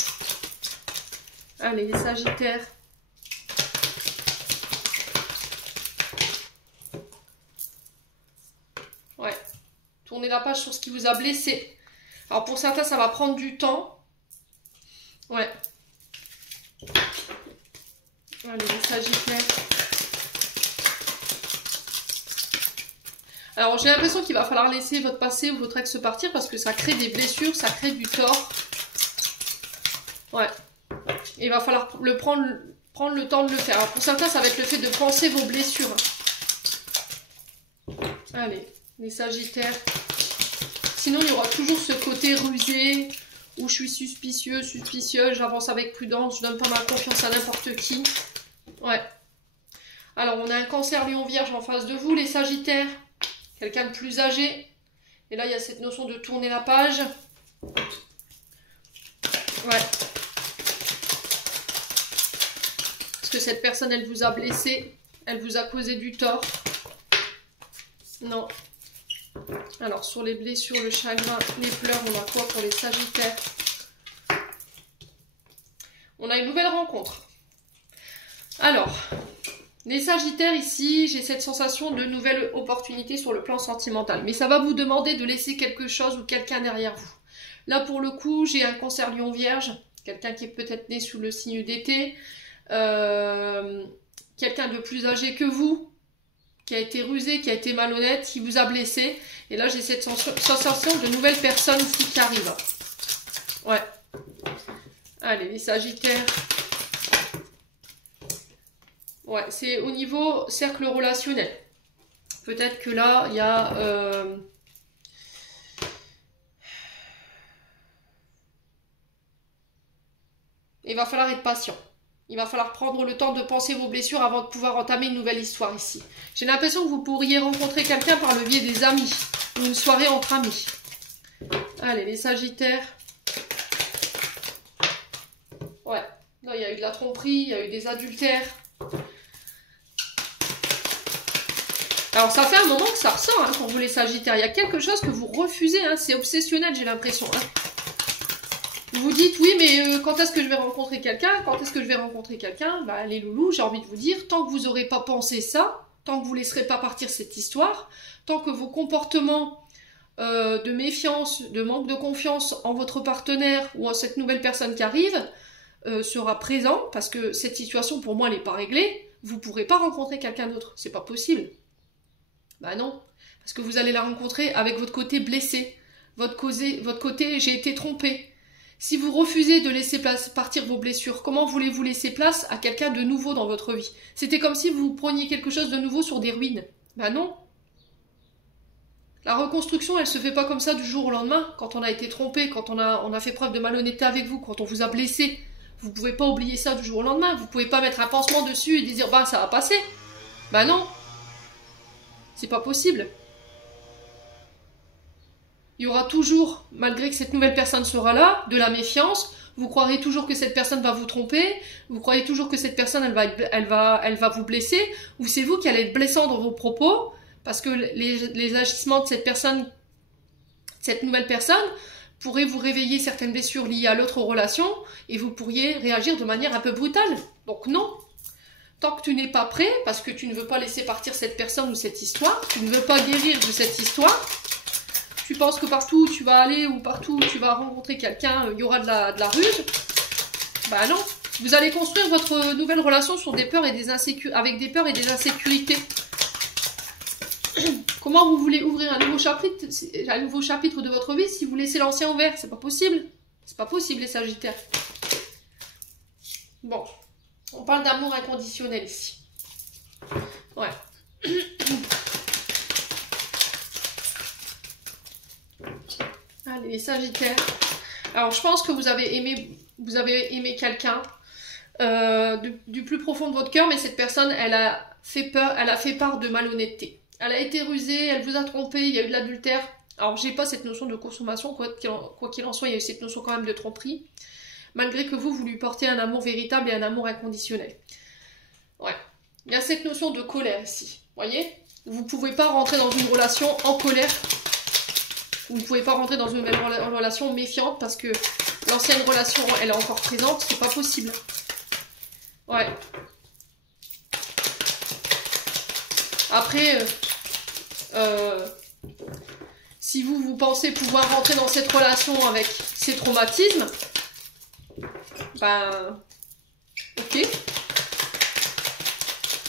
Allez, les Sagittaires. Ouais. Tournez la page sur ce qui vous a blessé. Alors pour certains, ça va prendre du temps. Ouais. Allez, les Sagittaires. Alors j'ai l'impression qu'il va falloir laisser votre passé ou votre ex partir parce que ça crée des blessures, ça crée du tort. Ouais. Et il va falloir prendre le temps de le faire. Alors pour certains, ça va être le fait de penser vos blessures. Allez, les Sagittaires. Sinon, il y aura toujours ce côté rusé, où je suis suspicieux, suspicieuse, j'avance avec prudence, je donne pas ma confiance à n'importe qui. Ouais. Alors, on a un Cancer, Lion, Vierge en face de vous, les Sagittaires. Quelqu'un de plus âgé. Et là, il y a cette notion de tourner la page. Ouais. Parce que cette personne, elle vous a blessé. Elle vous a causé du tort. Non. Alors, sur les blessures, le chagrin, les pleurs, on a quoi pour les Sagittaires? On a une nouvelle rencontre. Alors, les Sagittaires ici, j'ai cette sensation de nouvelle opportunité sur le plan sentimental. Mais ça va vous demander de laisser quelque chose ou quelqu'un derrière vous. Là, pour le coup, j'ai un Cancer, Lion, Vierge. Quelqu'un qui est peut-être né sous le signe d'été. Quelqu'un de plus âgé que vous. Qui a été rusé, qui a été malhonnête, qui vous a blessé. Et là, j'ai cette sensation de nouvelles personnes ici qui arrivent. Ouais. Allez, les Sagittaires. Ouais, c'est au niveau cercle relationnel. Peut-être que là, il y a... Il va falloir être patient. Il va falloir prendre le temps de penser vos blessures avant de pouvoir entamer une nouvelle histoire ici. J'ai l'impression que vous pourriez rencontrer quelqu'un par le biais des amis. Ou une soirée entre amis. Allez, les Sagittaires. Ouais. Là, il y a eu de la tromperie, il y a eu des adultères. Alors, ça fait un moment que ça ressort pour vous les Sagittaires. Il y a quelque chose que vous refusez. Hein. C'est obsessionnel, j'ai l'impression. Hein. Vous vous dites, oui, mais quand est-ce que je vais rencontrer quelqu'un? Quand est-ce que je vais rencontrer quelqu'un? Bah, les loulous, j'ai envie de vous dire, tant que vous n'aurez pas pensé ça, tant que vous ne laisserez pas partir cette histoire, tant que vos comportements de méfiance, de manque de confiance en votre partenaire ou en cette nouvelle personne qui arrive sera présent, parce que cette situation pour moi elle n'est pas réglée, vous ne pourrez pas rencontrer quelqu'un d'autre, c'est pas possible. Bah non, parce que vous allez la rencontrer avec votre côté blessé, votre côté j'ai été trompé. Si vous refusez de laisser partir vos blessures, comment voulez-vous laisser place à quelqu'un de nouveau dans votre vie? C'était comme si vous preniez quelque chose de nouveau sur des ruines. Bah non. La reconstruction, elle se fait pas comme ça du jour au lendemain. Quand on a été trompé, quand on a fait preuve de malhonnêteté avec vous, quand on vous a blessé, vous pouvez pas oublier ça du jour au lendemain. Vous pouvez pas mettre un pansement dessus et dire bah ça va passer. Bah non. C'est pas possible. Il y aura toujours, malgré que cette nouvelle personne sera là, de la méfiance. Vous croirez toujours que cette personne va vous tromper. Vous croyez toujours que cette personne, elle va vous blesser. Ou c'est vous qui allez être blessant dans vos propos. Parce que les agissements de cette personne, cette nouvelle personne, pourraient vous réveiller certaines blessures liées à l'autre relation. Et vous pourriez réagir de manière un peu brutale. Donc non. Tant que tu n'es pas prêt, parce que tu ne veux pas laisser partir cette personne ou cette histoire, tu ne veux pas guérir de cette histoire, tu penses que partout où tu vas aller ou partout où tu vas rencontrer quelqu'un, il y aura de la ruse. Bah non. Vous allez construire votre nouvelle relation sur des peurs et avec des peurs et des insécurités. Comment vous voulez ouvrir un nouveau chapitre de votre vie si vous laissez l'ancien ouvert? C'est pas possible. C'est pas possible, les Sagittaires. Bon. On parle d'amour inconditionnel ici. Ouais. Allez, les Sagittaires. Alors, je pense que vous avez aimé quelqu'un du plus profond de votre cœur, mais cette personne, elle a fait part de malhonnêteté. Elle a été rusée, elle vous a trompé, il y a eu de l'adultère. Alors, j'ai pas cette notion de consommation, quoi qu'il en soit, il y a eu cette notion quand même de tromperie. Malgré que vous lui portez un amour véritable et un amour inconditionnel. Ouais. Il y a cette notion de colère ici. Voyez? Vous ne pouvez pas rentrer dans une relation en colère. Vous ne pouvez pas rentrer dans une nouvelle relation méfiante parce que l'ancienne relation, elle est encore présente. C'est pas possible. Ouais. Après, si vous pensez pouvoir rentrer dans cette relation avec ces traumatismes, ben, ok.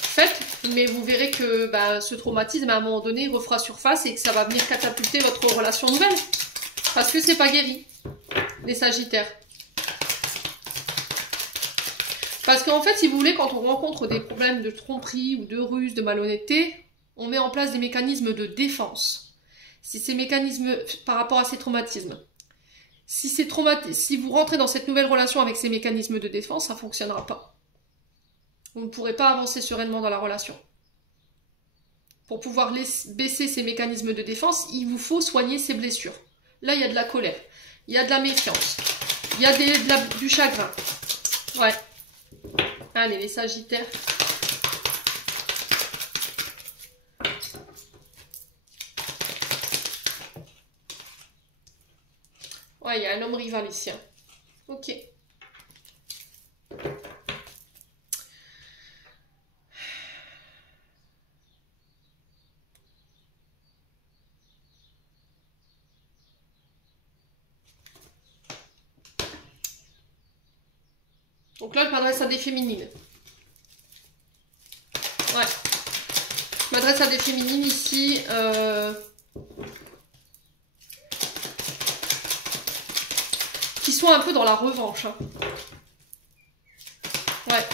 Faites, mais vous verrez que ce traumatisme, à un moment donné, refera surface et que ça va venir catapulter votre relation nouvelle. Parce que c'est pas guéri, les Sagittaires. Parce qu'en fait, si vous voulez, quand on rencontre des problèmes de tromperie ou de ruse, de malhonnêteté, on met en place des mécanismes de défense. Si ces mécanismes, par rapport à ces traumatismes, si vous rentrez dans cette nouvelle relation avec ces mécanismes de défense, ça ne fonctionnera pas. Vous ne pourrez pas avancer sereinement dans la relation. Pour pouvoir baisser ces mécanismes de défense, il vous faut soigner ces blessures. Là, il y a de la colère, il y a de la méfiance, il y a du chagrin. Ouais. Allez, les Sagittaires. Ouais, il y a un homme rival ici. Hein. Ok. Donc là, je m'adresse à des féminines. Ouais. Je m'adresse à des féminines ici. Qui sont un peu dans la revanche. Hein. Ouais.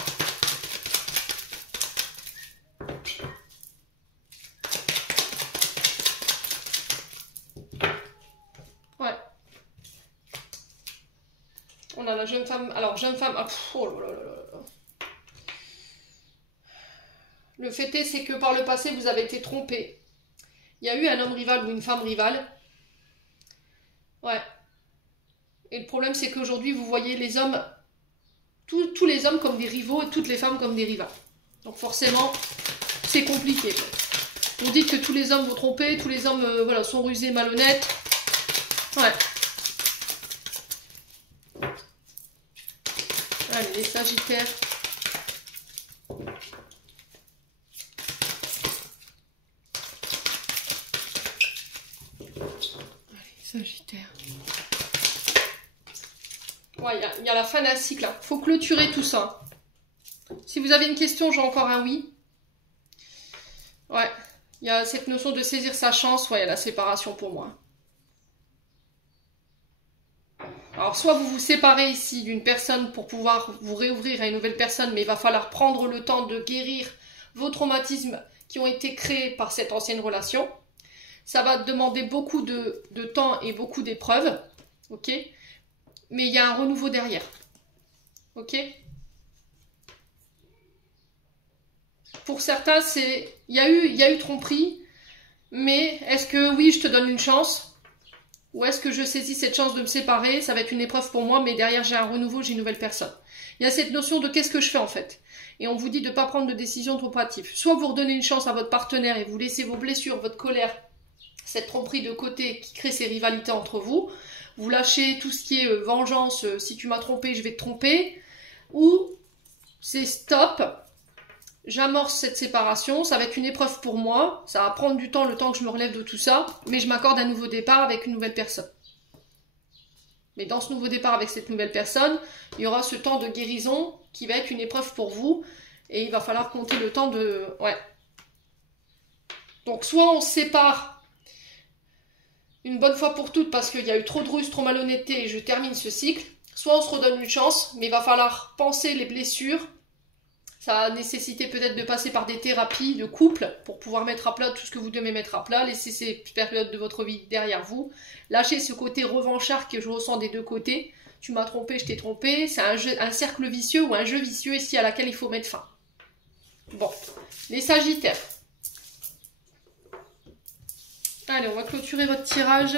Ouais. On a la jeune femme. Alors, jeune femme. Ah, oh là là là là. Le fait est, c'est que par le passé, vous avez été trompé. Il y a eu un homme rival ou une femme rivale. Ouais. Et le problème, c'est qu'aujourd'hui, vous voyez les hommes, tous les hommes comme des rivaux et toutes les femmes comme des rivales. Donc forcément, c'est compliqué. Vous dites que tous les hommes vous trompez, tous les hommes voilà, sont rusés, malhonnêtes. Ouais. Allez, les Sagittaires. Sagittaire. Ouais, il y a la fin d'un cycle. Il faut clôturer tout ça. Si vous avez une question, j'ai encore un oui. Ouais, il y a cette notion de saisir sa chance. Ouais, il y a la séparation pour moi. Alors, soit vous vous séparez ici d'une personne pour pouvoir vous réouvrir à une nouvelle personne, mais il va falloir prendre le temps de guérir vos traumatismes qui ont été créés par cette ancienne relation. Ça va demander beaucoup de temps et beaucoup d'épreuves, ok? Mais il y a un renouveau derrière, ok? Pour certains, il y a eu tromperie, mais est-ce que oui, je te donne une chance? Ou est-ce que je saisis cette chance de me séparer? Ça va être une épreuve pour moi, mais derrière j'ai un renouveau, j'ai une nouvelle personne. Il y a cette notion de qu'est-ce que je fais en fait? Et on vous dit de ne pas prendre de décision trop hâtive. Soit vous redonnez une chance à votre partenaire et vous laissez vos blessures, votre colère, cette tromperie de côté qui crée ces rivalités entre vous. Vous lâchez tout ce qui est vengeance, si tu m'as trompé, je vais te tromper. Ou c'est stop, j'amorce cette séparation, ça va être une épreuve pour moi, ça va prendre du temps, le temps que je me relève de tout ça, mais je m'accorde un nouveau départ avec une nouvelle personne. Mais dans ce nouveau départ avec cette nouvelle personne, il y aura ce temps de guérison qui va être une épreuve pour vous, et il va falloir compter le temps de... Ouais. Donc soit on se sépare une bonne fois pour toutes parce qu'il y a eu trop de ruses, trop malhonnêteté et je termine ce cycle. Soit on se redonne une chance, mais il va falloir penser les blessures. Ça va nécessiter peut-être de passer par des thérapies de couple pour pouvoir mettre à plat tout ce que vous devez mettre à plat, laisser ces périodes de votre vie derrière vous, lâcher ce côté revanchard que je ressens des deux côtés. Tu m'as trompé, je t'ai trompé. C'est un cercle vicieux ou un jeu vicieux ici à laquelle il faut mettre fin. Bon, les Sagittaires. Allez, on va clôturer votre tirage.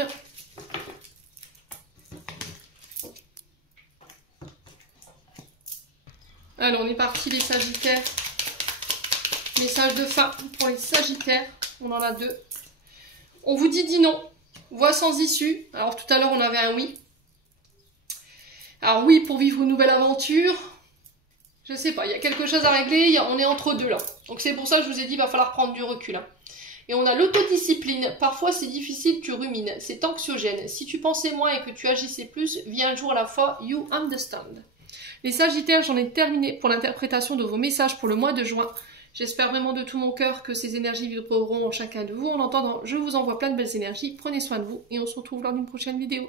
Allez, on est parti les Sagittaires. Message de fin pour les Sagittaires. On en a 2. On vous dit non. Voie sans issue. Alors tout à l'heure, on avait un oui. Alors oui, pour vivre une nouvelle aventure. Je sais pas, il y a quelque chose à régler. On est entre deux là. Donc c'est pour ça que je vous ai dit, il va falloir prendre du recul. Hein. Et on a l'autodiscipline. Parfois c'est difficile, tu rumines. C'est anxiogène. Si tu pensais moins et que tu agissais plus, viens un jour à la fois. You understand. Les Sagittaires, j'en ai terminé pour l'interprétation de vos messages pour le mois de juin. J'espère vraiment de tout mon cœur que ces énergies vibreront en chacun de vous. En attendant, je vous envoie plein de belles énergies. Prenez soin de vous et on se retrouve lors d'une prochaine vidéo.